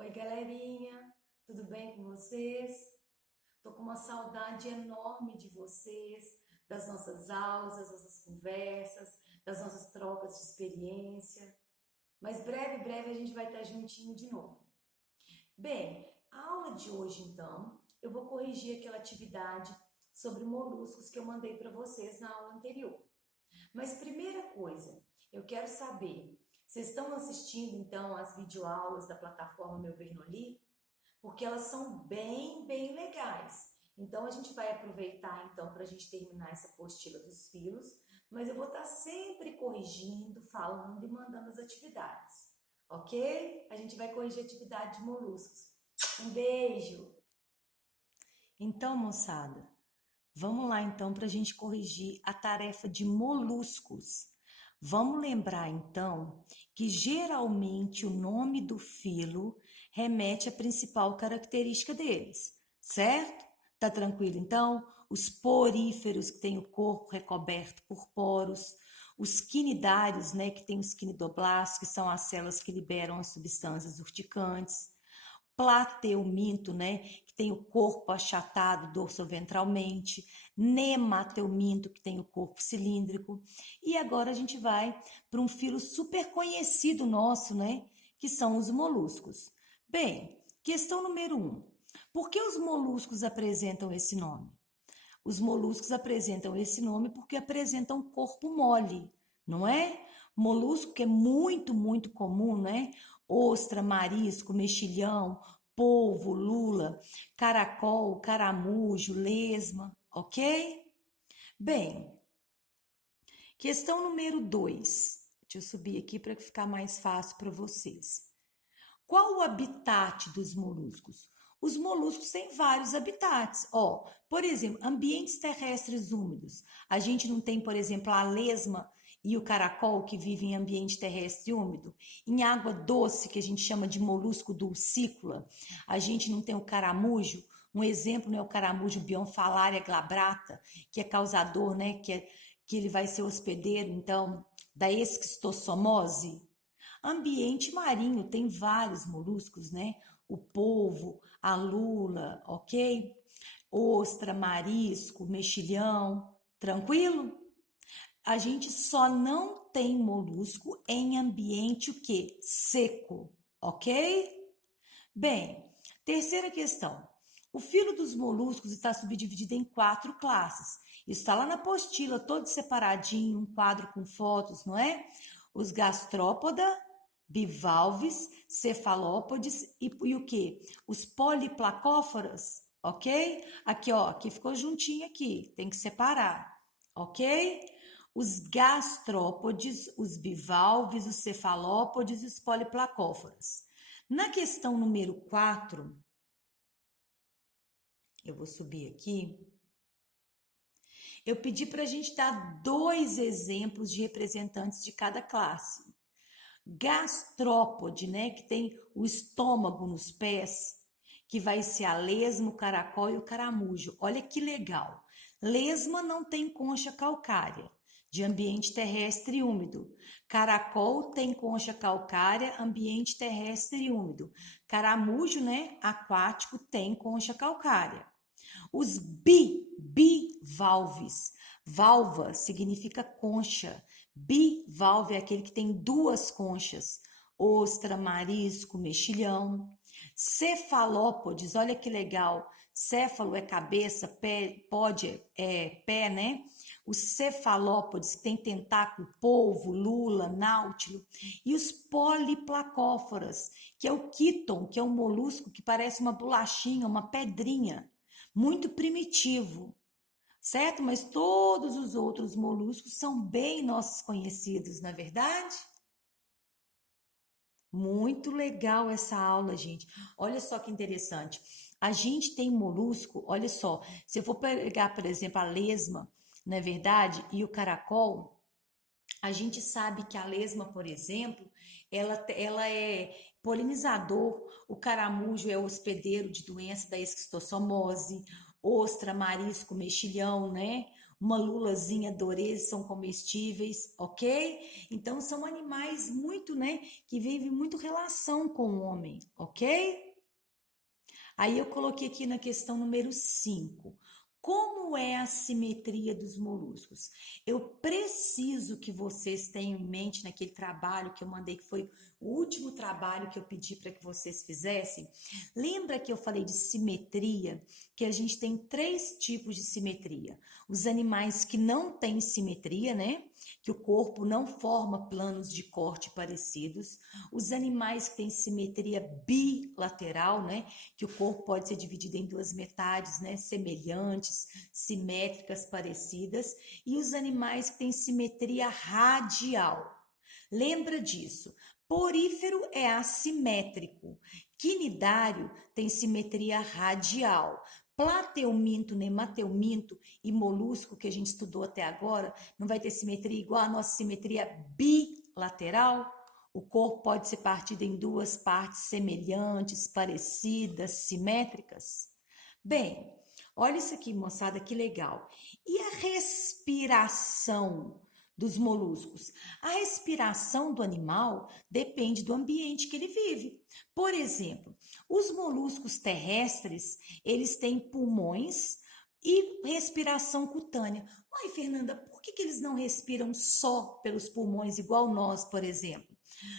Oi, galerinha, tudo bem com vocês? Tô com uma saudade enorme de vocês, das nossas aulas, das nossas conversas, das nossas trocas de experiência. Mas breve a gente vai estar juntinho de novo. Bem, a aula de hoje, então, eu vou corrigir aquela atividade sobre moluscos que eu mandei para vocês na aula anterior. Mas primeira coisa, eu quero saber, vocês estão assistindo então às videoaulas da plataforma Meu Bernoli? Porque elas são bem legais. Então a gente vai aproveitar então para a gente terminar essa apostila dos filos, mas eu vou estar sempre corrigindo, falando e mandando as atividades, ok? A gente vai corrigir a atividade de moluscos. Um beijo! Então, moçada, vamos lá então para a gente corrigir a tarefa de moluscos. Vamos lembrar então que geralmente o nome do filo remete à principal característica deles, certo? Tá tranquilo então? Os poríferos que têm o corpo recoberto por poros, os quinidários, né, que têm os quinidoblastos, que são as células que liberam as substâncias urticantes, plateuminto, né, que tem o corpo achatado dorsoventralmente, nemateuminto, que tem o corpo cilíndrico. E agora a gente vai para um filo super conhecido nosso, né, que são os moluscos. Bem, questão número 1. Por que os moluscos apresentam esse nome? Os moluscos apresentam esse nome porque apresentam corpo mole, não é? Molusco que é muito comum, né? Ostra, marisco, mexilhão, polvo, lula, caracol, caramujo, lesma, ok? Bem, questão número 2. Deixa eu subir aqui para ficar mais fácil para vocês. Qual o habitat dos moluscos? Os moluscos têm vários habitats. Ó, por exemplo, ambientes terrestres úmidos. A gente não tem, por exemplo, a lesma e o caracol que vivem em ambiente terrestre úmido. Em água doce, que a gente chama de molusco dulcícola, a gente não tem o caramujo. Um exemplo, né, o caramujo Bionfalaria glabrata, que é causador, né, que ele vai ser hospedeiro, então, da esquistossomose. Ambiente marinho tem vários moluscos, né? O polvo, a lula, ok? Ostra, marisco, mexilhão, tranquilo? A gente só não tem molusco em ambiente o quê? Seco, ok? Bem, terceira questão. O filo dos moluscos está subdividido em 4 classes. Isso está lá na apostila, todo separadinho, um quadro com fotos, não é? Os gastrópoda, bivalves, cefalópodes e o que? Os poliplacóforas, ok? Aqui, ó, aqui ficou juntinho aqui, tem que separar, ok? Os gastrópodes, os bivalves, os cefalópodes e os poliplacóforas. Na questão número 4, eu vou subir aqui, eu pedi para a gente dar 2 exemplos de representantes de cada classe. Gastrópode, né, que tem o estômago nos pés, que vai ser a lesma, o caracol e o caramujo. Olha que legal. Lesma não tem concha calcária, de ambiente terrestre úmido. Caracol tem concha calcária, ambiente terrestre úmido. Caramujo, né, aquático, tem concha calcária. Os bivalves. Valva significa concha. Bivalve é aquele que tem 2 conchas. Ostra, marisco, mexilhão. Cefalópodes, olha que legal. Céfalo é cabeça, pé, pode é pé, né? Os cefalópodes, que tem tentáculo, polvo, lula, náutilo. E os poliplacóforas, que é o quíton, que é um molusco que parece uma bolachinha, uma pedrinha. Muito primitivo, certo? Mas todos os outros moluscos são bem nossos conhecidos, não é verdade? Muito legal essa aula, gente. Olha só que interessante. A gente tem molusco, olha só, se eu for pegar, por exemplo, a lesma, não é verdade? E o caracol, a gente sabe que a lesma, por exemplo, ela é polinizador, o caramujo é hospedeiro de doença da esquistossomose, ostra, marisco, mexilhão, né? uma lulazinha dorê são comestíveis, ok? Então são animais muito, né, que vivem muito relação com o homem, ok? Aí eu coloquei aqui na questão número 5. Como é a simetria dos moluscos? Eu preciso que vocês tenham em mente naquele trabalho que eu mandei, que foi o último trabalho que eu pedi para que vocês fizessem. Lembra que eu falei de simetria? Que a gente tem 3 tipos de simetria. Os animais que não têm simetria, né? Que o corpo não forma planos de corte parecidos. Os animais que têm simetria bilateral, né? Que o corpo pode ser dividido em 2 metades, né? Semelhantes, simétricas, parecidas. E os animais que têm simetria radial. Lembra disso. Porífero é assimétrico. Quinidário tem simetria radial. Plateuminto, nemateuminto e molusco que a gente estudou até agora não vai ter simetria igual a nossa simetria bilateral? O corpo pode ser partido em 2 partes semelhantes, parecidas, simétricas? Bem, olha isso aqui, moçada, que legal. E a respiração dos moluscos? A respiração do animal depende do ambiente que ele vive. Por exemplo, os moluscos terrestres, eles têm pulmões e respiração cutânea. Ai, Fernanda, por que eles não respiram só pelos pulmões, igual nós, por exemplo?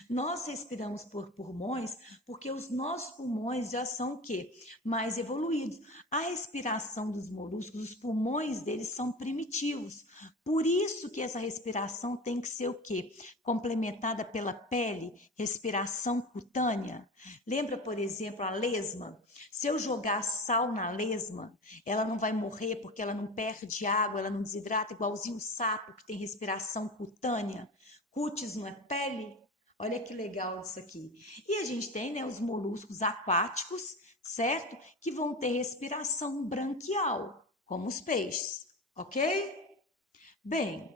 Nós respiramos por pulmões porque os nossos pulmões já são o quê? Mais evoluídos. A respiração dos moluscos, os pulmões deles são primitivos. Por isso que essa respiração tem que ser o quê? Complementada pela pele, respiração cutânea. Lembra, por exemplo, a lesma? Se eu jogar sal na lesma, ela não vai morrer porque ela não perde água, ela não desidrata, igualzinho o sapo que tem respiração cutânea. Cutis não é pele? Olha que legal isso aqui. E a gente tem, né, os moluscos aquáticos, certo? Que vão ter respiração branquial, como os peixes, ok? Bem,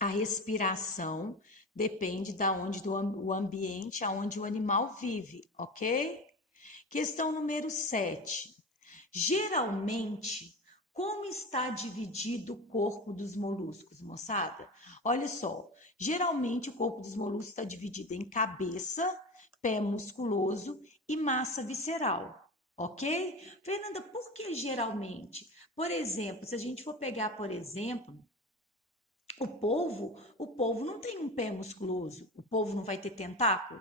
a respiração depende do ambiente aonde o animal vive, ok? Questão número 7. Geralmente, como está dividido o corpo dos moluscos, moçada? Olha só, geralmente o corpo dos moluscos está dividido em cabeça, pé musculoso e massa visceral, ok? Fernanda, por que geralmente? Por exemplo, se a gente for pegar, por exemplo, o polvo não tem um pé musculoso, o polvo não vai ter tentáculo,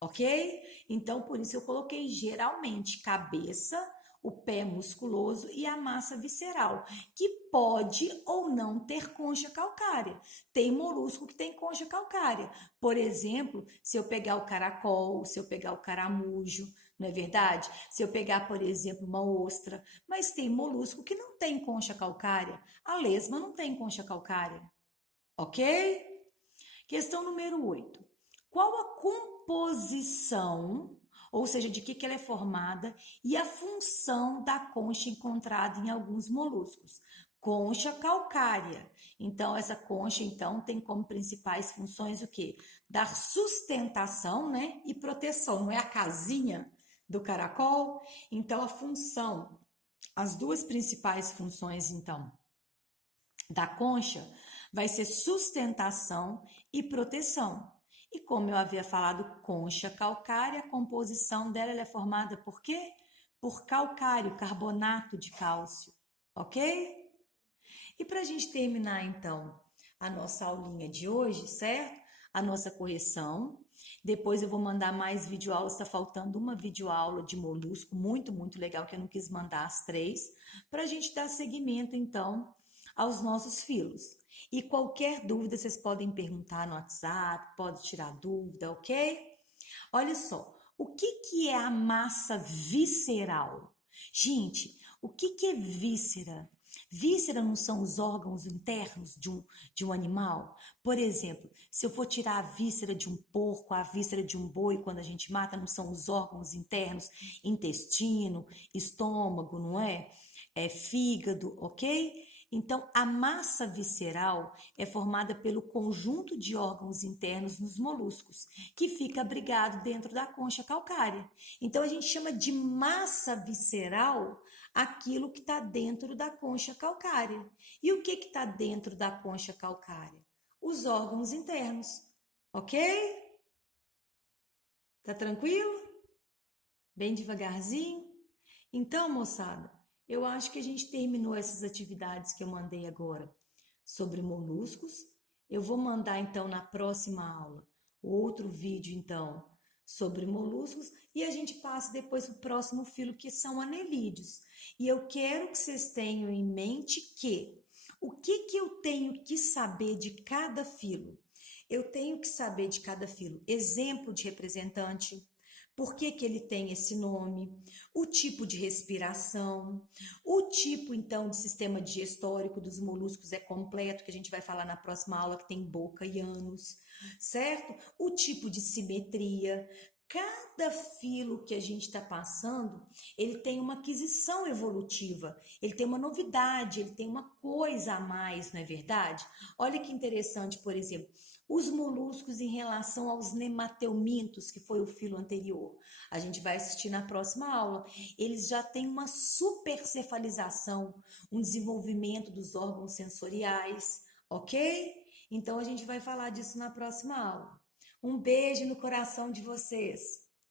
ok? Então, por isso eu coloquei geralmente cabeça, o pé musculoso e a massa visceral, que pode ou não ter concha calcária. Tem molusco que tem concha calcária. Por exemplo, se eu pegar o caracol, se eu pegar o caramujo, não é verdade? Se eu pegar, por exemplo, uma ostra, mas tem molusco que não tem concha calcária. A lesma não tem concha calcária, ok? Questão número 8. Qual a composição, ou seja, de que ela é formada, e a função da concha encontrada em alguns moluscos? Concha calcária. Então, essa concha, então, tem como principais funções o quê? Dar sustentação, né? E proteção. Não é a casinha do caracol? Então, a função, as 2 principais funções, então, da concha vai ser sustentação e proteção. E como eu havia falado, concha calcária, a composição dela é formada por quê? Por calcário, carbonato de cálcio, ok? E para a gente terminar, então, a nossa aulinha de hoje, certo? A nossa correção. Depois eu vou mandar mais videoaulas, está faltando uma videoaula de molusco, muito, muito legal, que eu não quis mandar as 3, para a gente dar seguimento, então, aos nossos filos. E qualquer dúvida, vocês podem perguntar no WhatsApp, pode tirar dúvida, ok? Olha só, o que é a massa visceral? Gente, o que é víscera? Víscera não são os órgãos internos de um animal? Por exemplo, se eu for tirar a víscera de um porco, a víscera de um boi, quando a gente mata, não são os órgãos internos, intestino, estômago, não é? É fígado, ok? Então, a massa visceral é formada pelo conjunto de órgãos internos nos moluscos, que fica abrigado dentro da concha calcária. Então, a gente chama de massa visceral aquilo que está dentro da concha calcária. E o que está dentro da concha calcária? Os órgãos internos, ok? Tá tranquilo? Bem devagarzinho? Então, moçada, eu acho que a gente terminou essas atividades que eu mandei agora sobre moluscos. Eu vou mandar então na próxima aula outro vídeo então sobre moluscos e a gente passa depois para o próximo filo que são anelídeos. E eu quero que vocês tenham em mente que o que eu tenho que saber de cada filo? Eu tenho que saber de cada filo exemplo de representante, por que ele tem esse nome, o tipo de respiração, o tipo, então, de sistema digestórico dos moluscos é completo, que a gente vai falar na próxima aula, que tem boca e ânus, certo? O tipo de simetria. Cada filo que a gente está passando, ele tem uma aquisição evolutiva, ele tem uma novidade, ele tem uma coisa a mais, não é verdade? Olha que interessante, por exemplo, os moluscos em relação aos nemateumintos, que foi o filo anterior. A gente vai assistir na próxima aula. Eles já têm uma supercefalização, um desenvolvimento dos órgãos sensoriais, ok? Então a gente vai falar disso na próxima aula. Um beijo no coração de vocês.